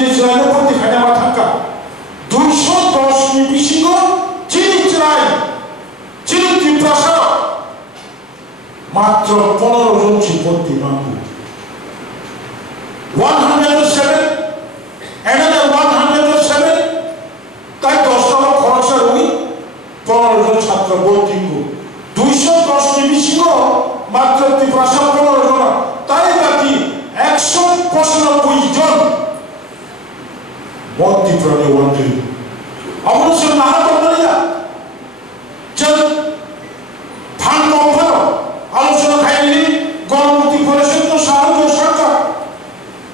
지리지라는 포티 가냐마 탕가 210니 비시고 지리지라이 지리 뒷파사 마त्र 15জন চিপতি মামু 107 another 107 তাই 10 টাকা খরচা রোগী 15 জন ছাত্র ভর্তি 210 নি বিশিগো মাত্র ত্রিপ্রাসা 15 জন তাই বাকি 195 জন ভর্তি প্রাণী ওয়ান্টি অবশ্য না করলিয়া চল ফান কম্পানো আলোচনা খাইলি গণমুক্তি পরিষদ সাহায্য সরকার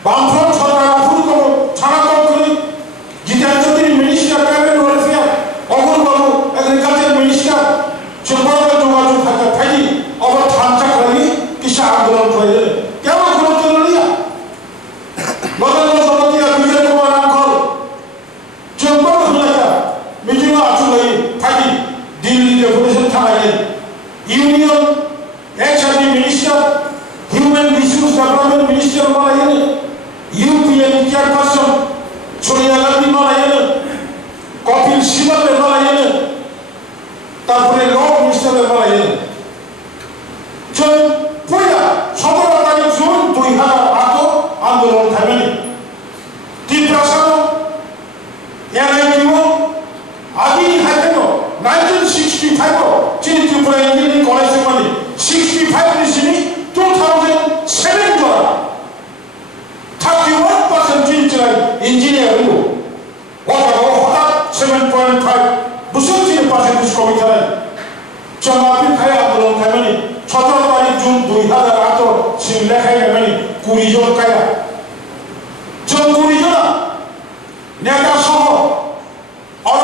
বামফ্রন্ট সরকার অপূর্ব ছাড়া করি গীতাঞ্জলি মিনিস্টার ক্যাবিনেট ওয়েলফেয়ার অমর বাবু এগ্রিকালচার মিনিস্টার চম্পারক যোগাযোগ থাকা ফাইলি অবর থানচা করি কিসা আন্দোলন করে কেমন গুরুত্ব লিয়া নরেন্দ্র জনতিয়া বিজয় কুমার আঙ্কল চম্পারক হলাকা মিটিং আচুলাই ফাইলি দিল্লি ডেপুটেশন থাকায় union HRD Minister, Human Resource Development Minister Malayana, UPN Chairperson, Sonia Gandhi Malayana, Kapil Sibal Malayana, তারপরে Law Minister Malayana. So, পয়লা 17 তারিখ জুন 2008 আন্দোলন থামেনি। ত্রিপ্রাসাদ NITO আদি হাইতেন 1965 চিনি ত্রিপুরা ইঞ্জিনিয়ারিং কলেজ মানে 65 percent 2007 dollar 31% চিনচাই ইঞ্জিনিয়ার হলো ওটা 7.5 বছর চিনি পাশে কমি যায় চমাপি খায় আন্দোলন থামেনি 17 তারিখ জুন 2008 সিং লেখায় নেমেনি 20 জন কায়া জন 20 জন নেতা সহ আর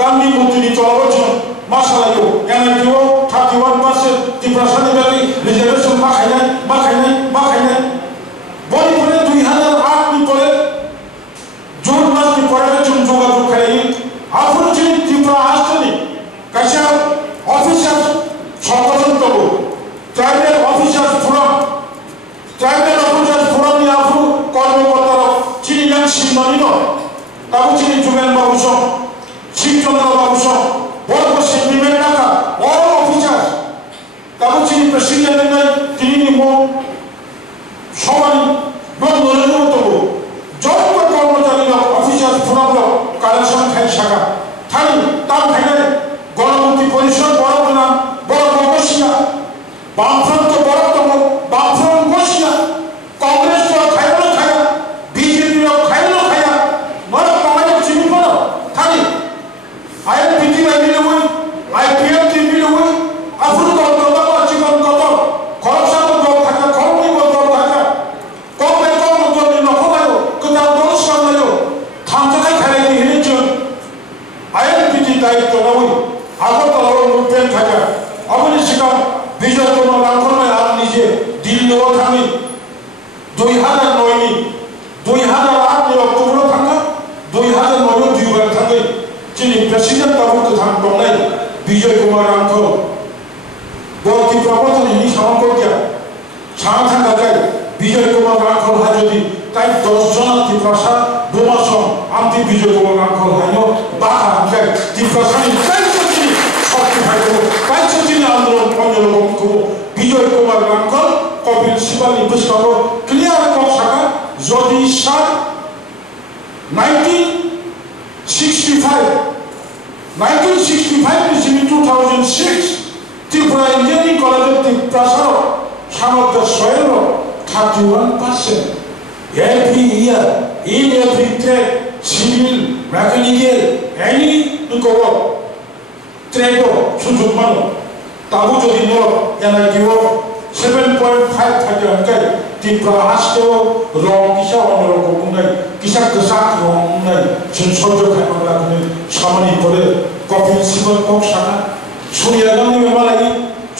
গান্ধী মন্ত্রী চলবছন মাসালায়ও NITO 31% ত্রিপ্রাসাদ ভ্যালি রিজার্ভেশন মাখাইনাই বলি পরে 2008 নি পরে জুন মাস নি পরে চুন যোগাযোগ খাই আফুর চিনি ত্রিপুরা আসতনি কাইসা অফিসার সংগঠন তব ট্রাইবেল অফিসার ফোরাম নি আফু কর্মকর্তা চিনি নাম সিংমানি ন তাবু চিনি জুবেন বাবু সং শিবচন্দ্র বাবু সং বড় সেন্টিমেন্ট রাখা অল অফিসার তাবু চিনি প্রেসিডেন্ট নাই তিনি মো সবাই বন্ধনের তব যত কর্মচারী অফিসার ফোরাম কালেকশন খাই শাখা থাই তার ভেঙে গণমুক্তি পরিষদ বড় নাম বড় বসিয়া বামফ্রন্ট বড়তম বামফ্রন্ট বসিয়া কংগ্রেস তো খাইলো খায়া বিজেপি খাইলো খায়া মানে কমাই চিনি পড়ো থাই INPT বিলে হই IPMT বিলে হই আফুর কত জীবন কত খরচা কত থাকা খরচই কত থাকা কবে কম যদি নকমায় কোথা দল সামলায়ও থামতাই খাই হিনেছ INPT দায়িত্ব নয় আগরতলার মুভমেন্ট থাকা অবনি শিকার বিজয় কুমার রাঙ্কলমে আর নিজে দিল্লি ও থামি 2009 নি 2008 নি অক্টোবর থাকা 2009 দুইবার থাকে চিনি প্রেসিডেন্ট তাবুক থাম দংনাই বিজয় কুমার রাঙ্কল বলতি প্রবর্তন হিনি সামকর্তিয়া সারা থাকা যায় বিজয় কুমার রাঙ্কল হয় যদি তাই 10 জন ত্রিপ্রাসা বোমাসম আমতি বিজয় কুমার রাঙ্কল হাইনো বাহা যায় ত্রিপ্রাসানি তাই চিনি শক্তি হাইনো তাই চিনি আন্দোলন পঞ্জলগম কবো বিজয় কুমার রাঙ্কল কপিল সিবাল ইবুস্কাবো ক্লিয়ার কক শাখা যদি সাত 1965 নি 2006 ত্রিপুরা ইঞ্জিনিয়ারিং কলেজের ত্রিপ্রাসার সামর্থ্য স্বয়ং 31% every year in every trade civil mechanical any trade সুযোগ মানো তাবু যদি নয় NITO 7.5 থাকে অঙ্কাই ত্রিপুরা আসতেও রং কিসা অন্যরকম নাই কিসা গোসাক রং নাই সহ্য খাইমালা কোনো সামানি করে কপিল সিবল কক শাখা সোনিয়া গান্ধী মেমালাই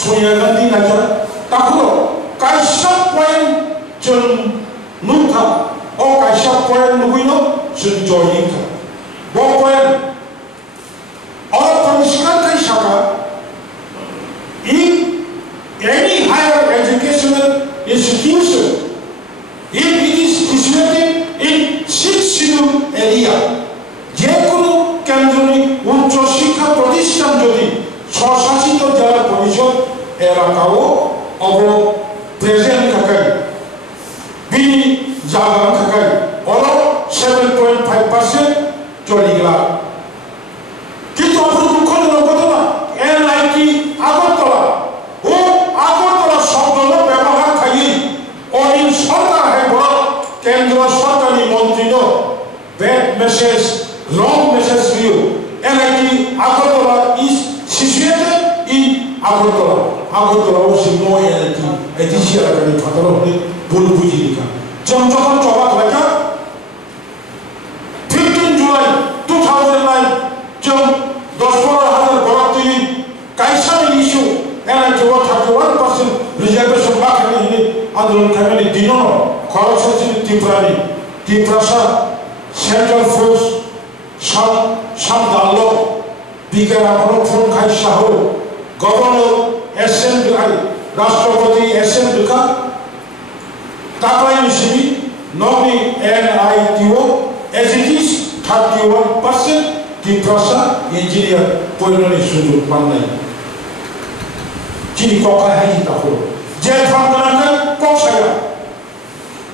সোনিয়া গান্ধী নাচা তাকুলো কাইসা পয়েন্ট জন নুথা ও কাইসা পয়েন্ট নুগুইনো জন জয়িকা ব পয়েন্ট और परिष्कार का शाखा in any higher educational institution if it is situated in 6 kau obo present kakai bini jaga kakai oro 7.5% joligla kita perlu kono kono NIT Agartala o Agartala শব্দটা ব্যবহার খাই অনিল সরকার হয় বড় কেন্দ্র সরকারি মন্ত্রী তো bad message wrong message to you NIT Agartala is situated in Agartala Agartala was no NIT এটি শেয়ার করে ফাটালো হলে ভুল বুঝি লিখা যখন জবাব লেখা 15 July 2009 जों 10-12,000 बराती कैसा इशू एना जो 31% रिजर्वेशन बाकी नहीं आंदोलन करने दिनों खरच से त्रिपुरा सेंट्रल फोर्स शाम दालो बिगर अपनो फोन कैसा हो गवर्नर एसएम राष्ट्रपति एसएम दुका ताकलाइन Simi नॉमी NITO as it is 31% Tiprasa engineer poinoni sudut pandai. Cini kok kaya kita ko. Jet fantangan kok saya.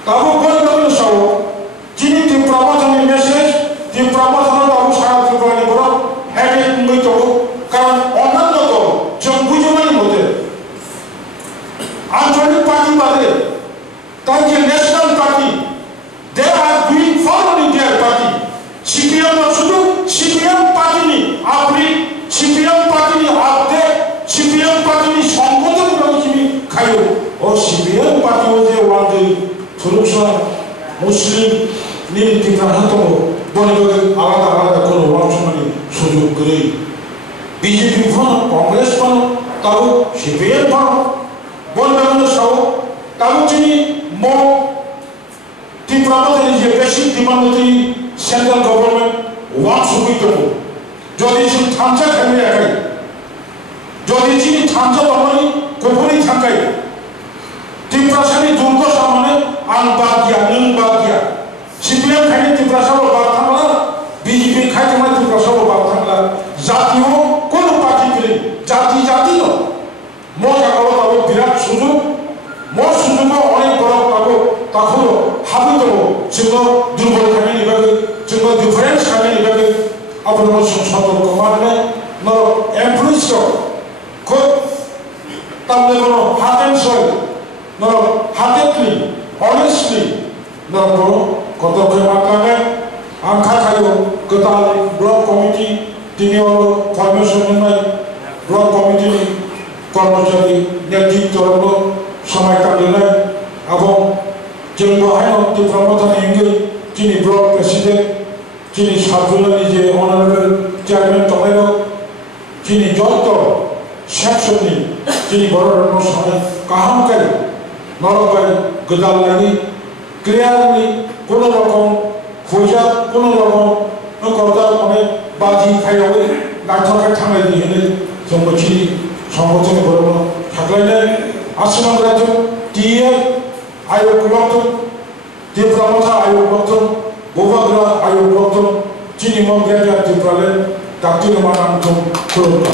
Tahu kau tahu sawo. Cini Tiprasa ni message Tiprasa na tahu saya Tiprasa ni borak. Heading mui tahu kan orang na tahu. Jumpu jumpa ni model. Anjali party bade. Tadi national party. They are doing following their party. CPM maksudnya CPM party ni apni CPM party ni apde CPM party ni সংগঠন করেছিলি খায়ো ও CPM party ওজে world সরুসা মুসলিম নির্দিষ্ট হাতো বনে বনে আলাদা আলাদা কোনো ওয়ার্কশপে সুযোগ করে বিজেপি ফোন কংগ্রেস ফোন তাও CPM ফোন বনে বনে সব তাও চিনি মো ত্রিপুরাতে যে বেশি ডিমান্ডটি সেন্ট্রাল গভর্নমেন্ট ওয়ান সুবিধা যদি চিনি থামচা খাই রাখাই যদি চিনি থামচা তখনই গোপনই থাকাই ত্রিপুরাসানি দুর্দশা মানে আন বাদ দিয়া নুন বাদ দিয়া সিপিএম খাইনি ত্রিপুরাসাও বাদ থাকলা বিজেপি খাইতে মানে ত্রিপুরাসাও বাদ থাকলা জাতীয় কোন পার্টি করে জাতি জাতি ন মজা করো তবে বিরাট সুযোগ মোট সুযোগ অনেক বড় পাবো তখন হাবি দেবো যেগুলো দুর্বল খাইনি নিবাগে যেগুলো ডিফারেন্স খাইনি নিবাগে আপনার সতর্ক মানবে no employees খুব তাহলে কোনো heart and soul no heartedly honestly no কোনো কতক্ষণ মাত্রাবে আঙ্কা খাইও গোটাল ব্লক কমিটি তিনি হলো ফরমেশন নয় ব্লক কমিটি কর্মচারী নেতৃত্ব হলো সময় কাটলে এবং যেগুলো হয় প্রমোদন এঙ্গে যিনি ব্লক প্রেসিডেন্ট যিনি সাবজুলানি যে অনারেবল চেয়ারম্যান তমেরও যিনি যত সেকশননি যিনি বড় সময় কাহামকারী নরকবাড়ি গোদাল লাগি ক্লিয়ারলি কোনো রকম ফৌজা কোনো রকম কথা মানে বাজি খাইয়াবে নাটকে থামাই দিয়ে जों চিনি সংগঠনে বড় থাকলাইলে আশ্রম রাজ্য টিএ আয়োগ গঠন ত্রিপুরা আয়োগ গঠন গোবাগ্রা আয়োগ গঠন চিনি মন্ত্রী ত্রিপুরালে ডাক্তার মানান্তম খুলতা